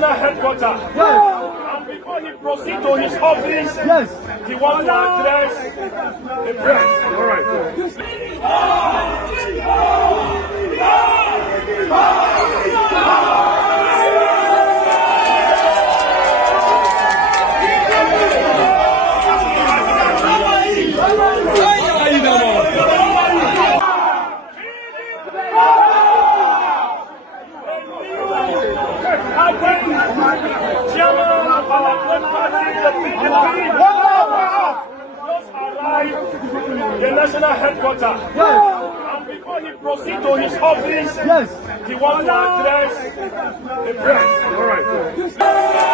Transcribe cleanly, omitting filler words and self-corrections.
national headquarters. And before he proceeds to his office, he wants to address the press. All right. Chairman of our great party, the PDP, just arrived the national headquarters. And before he proceeds to his office, he wants to address the press. All right.